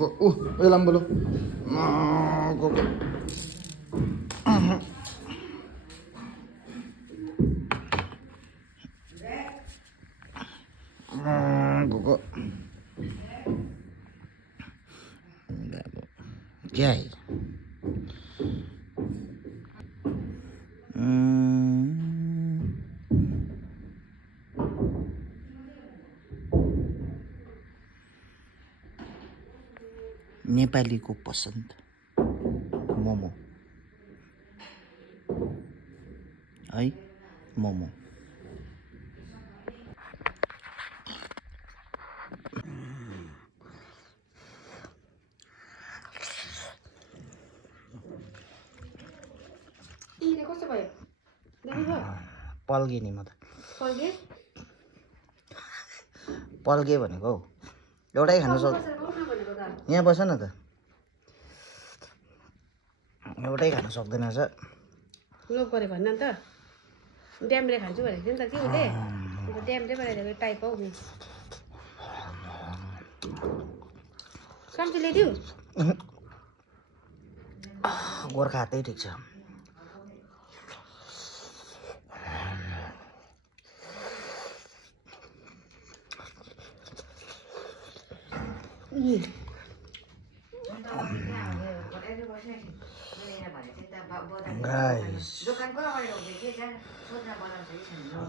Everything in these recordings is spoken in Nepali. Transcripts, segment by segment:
Lambolo. Go. क्या है नेपालीको पसन्द मोमो है मोमो कस्तो भयो पल्गे नि म त पल्गे भनेको एउटै खान सक्छ यहाँ बस न त एउटै खान सक्दैन छ लोभ गरे भन्न नि त ड्याम्रे खान्छु भनेको थियो नि त के उसले अन्त ड्याम्रे बनाइदिएको टाइप हौ नि कान्छु ल्याइदिउँ गोर्खा हातै ठिक छ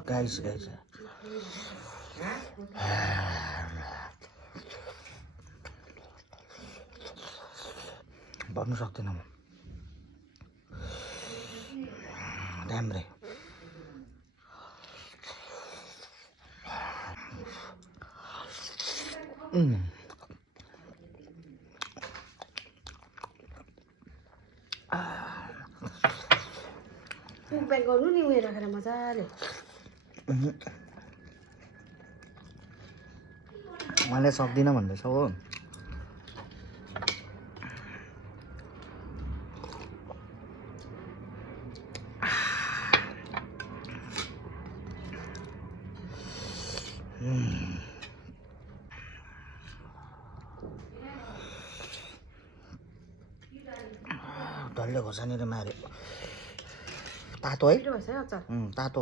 guys भन्नु सक्दिन म ड्याम्रे प्याक गर्नु नि उयो राखेर मजाले मैले सक्दिनँ भन्दैछ हो डल्ले खोर्सानीले मार्यो तातो है तातो